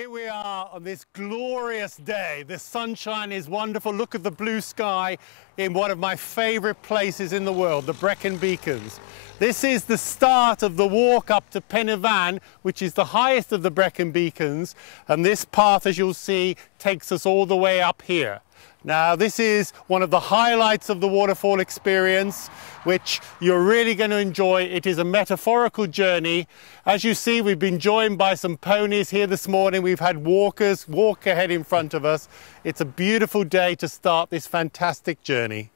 Here we are on this glorious day. The sunshine is wonderful. Look at the blue sky in one of my favorite places in the world, the Brecon Beacons. This is the start of the walk up to Pen y Fan, which is the highest of the Brecon Beacons. And this path, as you'll see, takes us all the way up here. Now, this is one of the highlights of the waterfall experience, which you're really going to enjoy. It is a metaphorical journey. As you see, we've been joined by some ponies here this morning. We've had walkers walk ahead in front of us. It's a beautiful day to start this fantastic journey.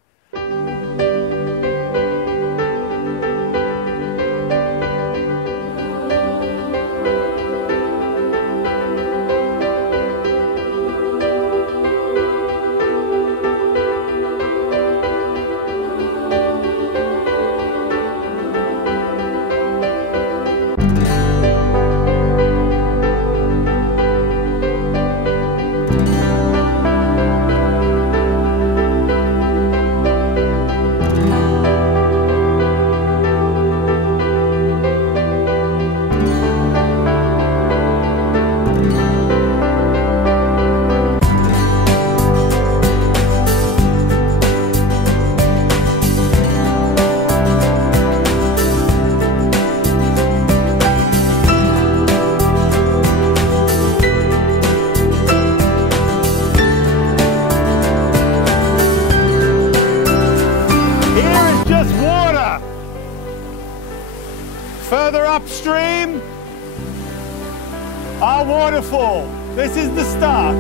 Further upstream, our waterfall. This is the start.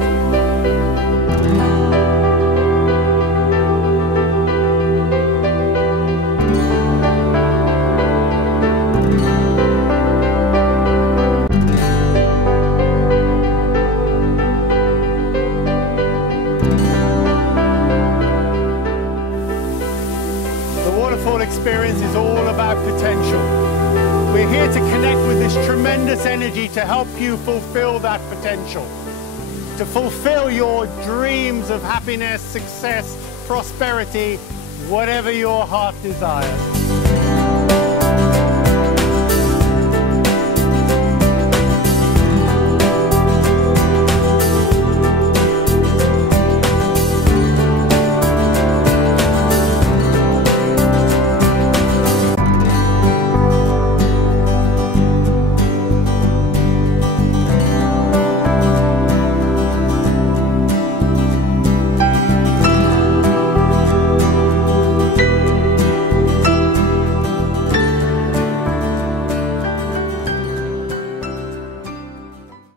The waterfall experience is all about potential. We're here to connect with this tremendous energy to help you fulfill that potential, to fulfill your dreams of happiness, success, prosperity, whatever your heart desires.